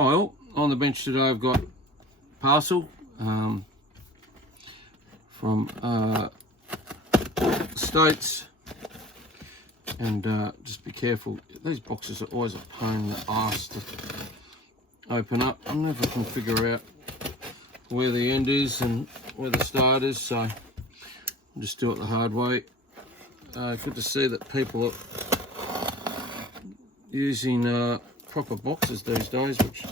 oil. On the bench today I've got parcel from States, and just be careful, these boxes are always a pain in the arse to open up. I never can figure out where the end is and where the start is, so I'll just do it the hard way. Good to see that people are using proper boxes these days, which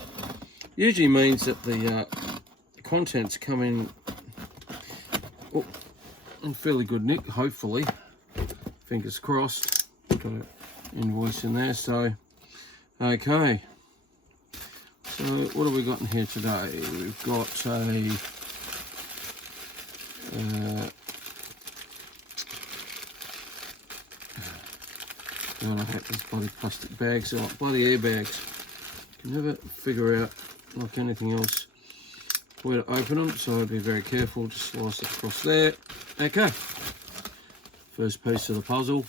usually means that the contents come in fairly good nick, hopefully. Fingers crossed. Got an invoice in there, so okay. So what have we got in here today? We've got a God, I hate these bloody plastic bags. They're like bloody airbags. Can never figure out, like anything else, where to open them, so I'd be very careful. Just slice it across there. Okay. First piece of the puzzle.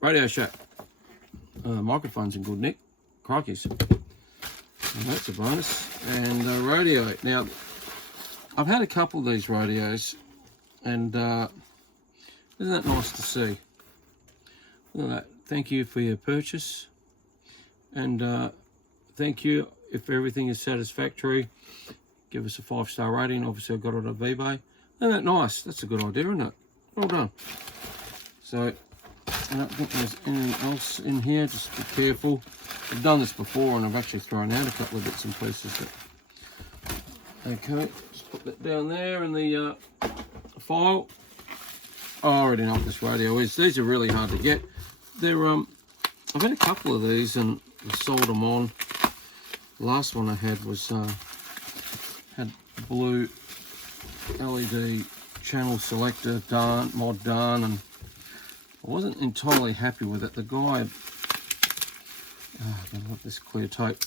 Radio Shack. Microphone's in good nick. Crikeys. That's a bonus. And radio. Now, I've had a couple of these radios, and isn't that nice to see? Look at that. Thank you for your purchase, and thank you if everything is satisfactory. Give us a 5-star rating. Obviously I got it on eBay. Isn't that nice? That's a good idea, isn't it? Well done. So I don't think there's anything else in here. Just be careful. I've done this before and I've actually thrown out a couple of bits and pieces. Okay, just put that down there in the file. Oh, I already know what this radio is. These are really hard to get. They're I've had a couple of these and I sold them on. The last one I had was had blue LED channel selector mod done, and I wasn't entirely happy with it. The guy, I don't want this clear tape.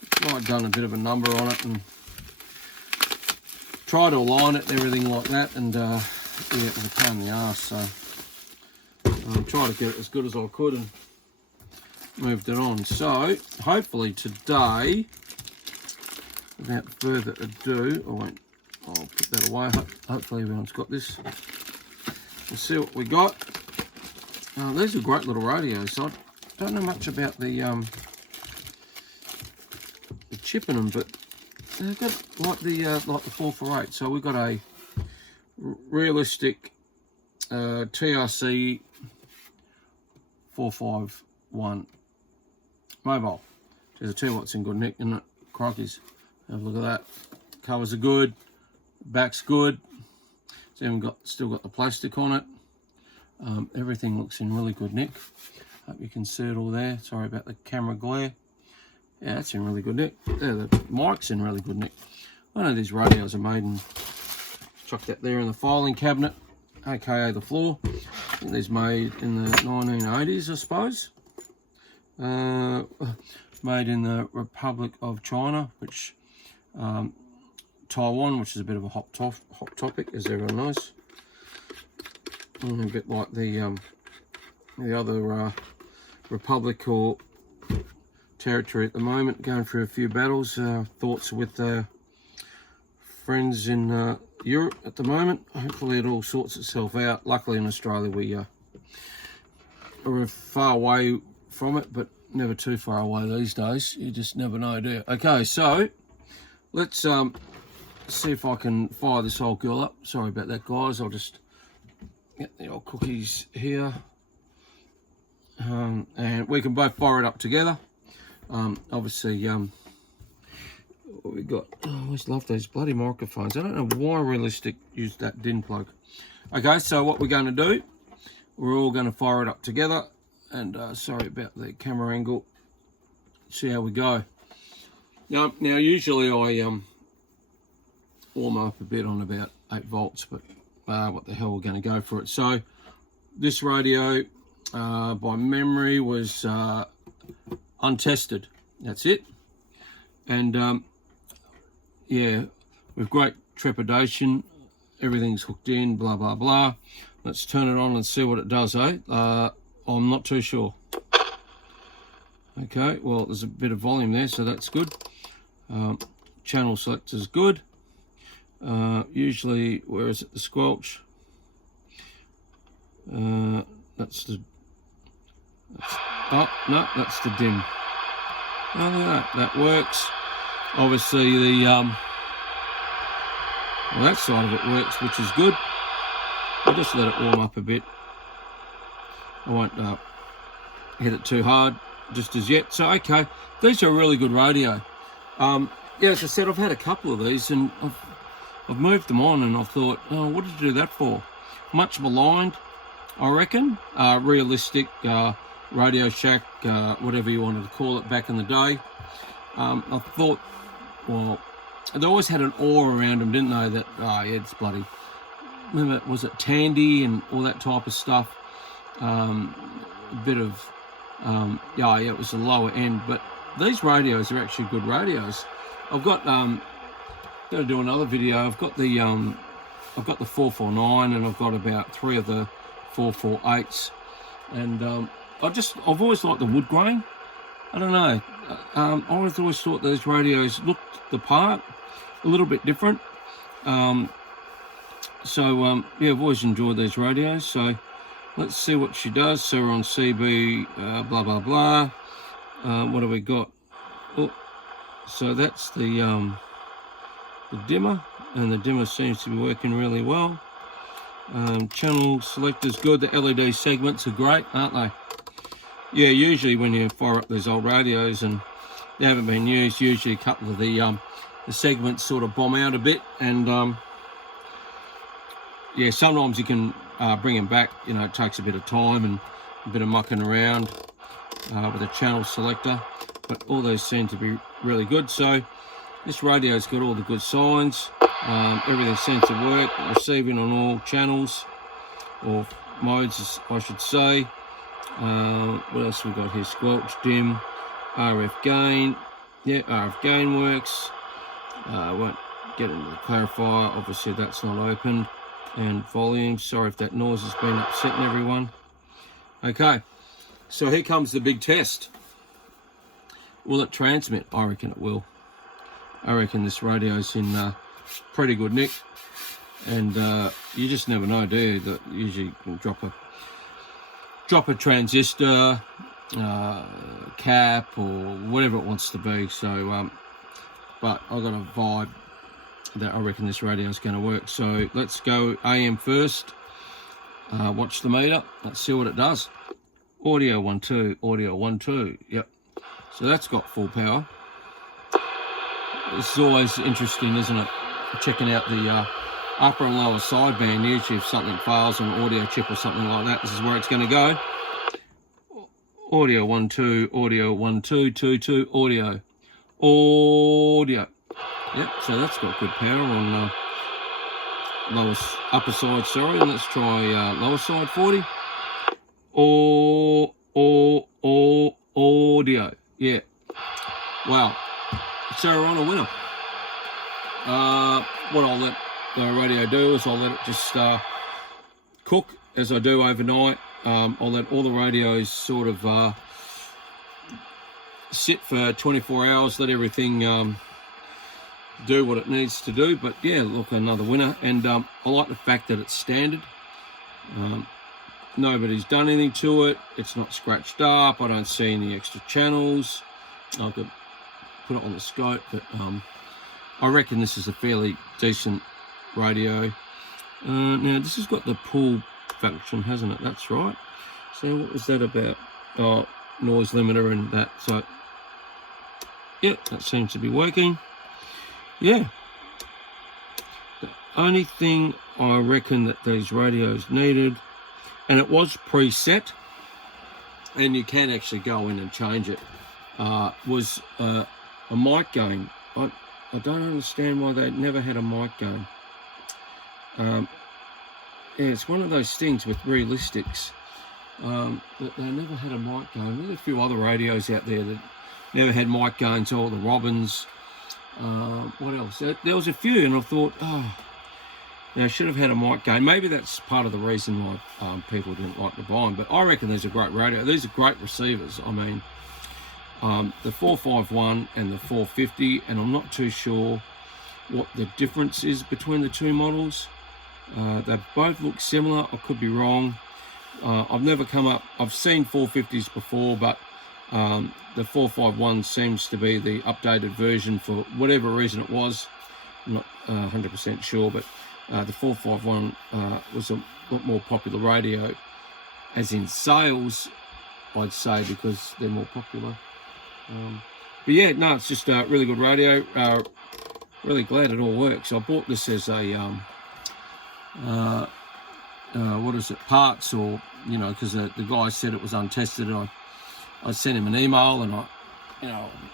The guy had done a bit of a number on it and tried to align it and everything like that, and yeah, it was a pain in the arse. So I tried to get it as good as I could and moved it on. So hopefully today, without further ado, I'll put that away. Hopefully everyone's got this. We'll see what we got. These are great little radios. So I don't know much about the chip in them, but they've got like the 448. So we've got a realistic TRC-451 mobile. There's a 2 watts in good nick, isn't it? Crikeys. Have a look at that. Covers are good. Back's good. It's even still got the plastic on it. Everything looks in really good nick. Hope you can see it all there. Sorry about the camera glare. Yeah, that's in really good nick. There, the mic's in really good nick. I know these radios are made in. Chuck that there in the filing cabinet, aka the floor. I think these made in the 1980s, I suppose. Made in the Republic of China, which Taiwan, which is a bit of a hot topic, as everyone knows. And a bit like the other republic or territory at the moment, going through a few battles. Thoughts with friends in Europe at the moment. Hopefully it all sorts itself out. Luckily in Australia we are far away from it, but never too far away these days. You just never know, do you? Okay, so let's see if I can fire this old girl up. Sorry about that, guys. I'll just get the old cookies here, and we can both fire it up together. Obviously, what we got? Oh, I always love those bloody microphones. I don't know why Realistic used that DIN plug. Okay, so what we're going to do, we're all going to fire it up together. And sorry about the camera angle. See how we go. Now usually I warm up a bit on about 8 volts, but what the hell, we're going to go for it. So this radio, by memory, was untested. That's it. And yeah, with great trepidation, everything's hooked in, blah blah blah. Let's turn it on and see what it does, eh? I'm not too sure. Okay, well, there's a bit of volume there, so that's good. Channel selector is good. Usually, where is it? The squelch. That's the. Oh no, that's the dim. Oh, look at that. That works. Obviously, the well, that side of it works, which is good. I'll just let it warm up a bit. I won't hit it too hard just as yet. So okay, these are a really good radio. Yeah, as I said, I've had a couple of these and I've moved them on, and I thought, oh, what did you do that for? Much maligned, I reckon. Realistic Radio Shack, whatever you wanted to call it back in the day. I thought, well, they always had an aura around them, didn't they? That, oh, yeah, it's bloody. Remember, was it Tandy and all that type of stuff? A bit of, yeah, it was the lower end, but these radios are actually good radios. I've got, got to do another video. I've got the 449, and I've got about 3 of the 448s, and I've always liked the wood grain. I don't know. I always thought those radios looked the part, a little bit different. Yeah, I've always enjoyed these radios. So let's see what she does. So we're on CB, blah blah blah. What have we got? Oh, so that's the dimmer, and the dimmer seems to be working really well. Channel selector's good. The LED segments are great, aren't they? Yeah, usually when you fire up those old radios and they haven't been used, usually a couple of the segments sort of bomb out a bit, and yeah, sometimes you can bring them back. You know, it takes a bit of time and a bit of mucking around with a channel selector, but all those seem to be really good. So this radio's got all the good signs. Everything seems to work, receiving on all channels, or modes, I should say. What else we got here? Squelch, dim, RF gain. Yeah, RF gain works. I won't get into the clarifier. Obviously, that's not open. And volume. Sorry if that noise has been upsetting everyone. Okay, so here comes the big test. Will it transmit? I reckon it will. I reckon this radio's in pretty good nick, and you just never know, do you? That usually you can drop a transistor, cap, or whatever it wants to be. So, but I've got a vibe that I reckon this radio is going to work. So let's go AM first. Watch the meter. Let's see what it does. Audio 1 2, audio 1 2. Yep. So that's got full power. This is always interesting, isn't it? Checking out the upper and lower sideband. Usually if something fails on an audio chip or something like that, this is where it's going to go. Audio 1 2, audio 1 2, 2 2, audio. Yep, so that's got good power on upper side, sorry. And let's try lower side 40. Audio. Yeah. Wow. So we're on a winner. What I'll let the radio do is I'll let it just cook as I do overnight. I'll let all the radios sort of sit for 24 hours, let everything do what it needs to do. But yeah, look, another winner. And I like the fact that it's standard. Nobody's done anything to it. It's not scratched up. I don't see any extra channels. I could put it on the scope, but I reckon this is a fairly decent radio. Now this has got the pull function, hasn't it? That's right. So what was that about? Oh, noise limiter and that. So yeah, that seems to be working. Yeah. The only thing I reckon that these radios needed, and it was preset, and you can actually go in and change it, was a mic gain. I don't understand why they never had a mic gain. Yeah, it's one of those things with realistics that they never had a mic gain. There's a few other radios out there that never had mic gains, or the Robins. What else? There was a few, and I thought, oh, I should have had a mic gain. Maybe that's part of the reason why people didn't like to buy them. But I reckon these are great radio. These are great receivers. I mean, the 451 and the 450, and I'm not too sure what the difference is between the two models. They both look similar. I could be wrong. I've never come up, I've seen 450s before, but the 451 seems to be the updated version for whatever reason it was. I'm not 100% sure, but the 451 was a lot more popular radio, as in sales, I'd say, because they're more popular. But yeah, no, it's just a really good radio. Really glad it all works. I bought this as a what is it, parts, or you know, because the guy said it was untested. I sent him an email, and I,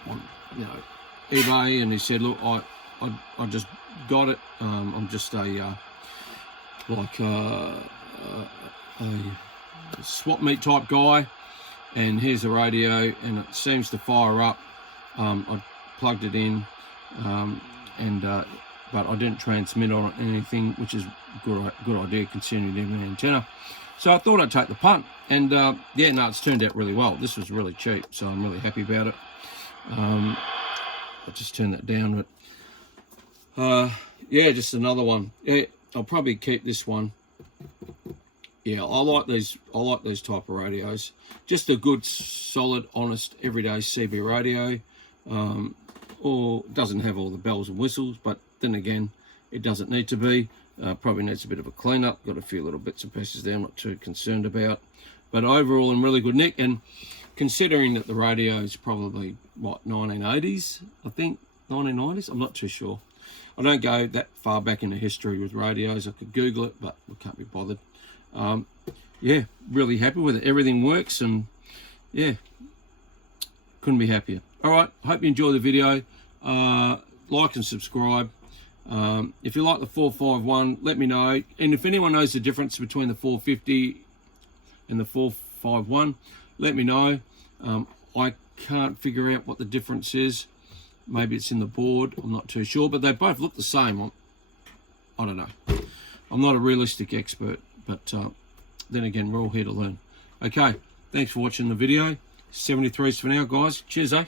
on eBay, and he said, look, I just got it. I'm just a swap meet type guy, and here's the radio, and it seems to fire up. I plugged it in, but I didn't transmit on it anything, which is a good idea considering the antenna. So I thought I'd take the punt, and yeah, no, it's turned out really well. This was really cheap, so I'm really happy about it. I'll just turn that down, but yeah, just another one. Yeah, I'll probably keep this one. Yeah, I like these type of radios. Just a good, solid, honest, everyday CB radio. Or doesn't have all the bells and whistles, but then again, it doesn't need to be. Probably needs a bit of a cleanup. Got a few little bits and pieces there I'm not too concerned about. But overall, in really good nick, and considering that the radio is probably, what, 1980s, I think, 1990s? I'm not too sure. I don't go that far back into history with radios. I could Google it, but I can't be bothered. Yeah, really happy with it. Everything works, and yeah, couldn't be happier. All right, hope you enjoy the video. Like and subscribe. If you like the 451, let me know. And if anyone knows the difference between the 450 and the 451, let me know. I can't figure out what the difference is. Maybe it's in the board. I'm not too sure, but they both look the same. I don't know. I'm not a realistic expert, but then again, we're all here to learn. Okay, thanks for watching the video. 73s for now, guys. Cheers, eh?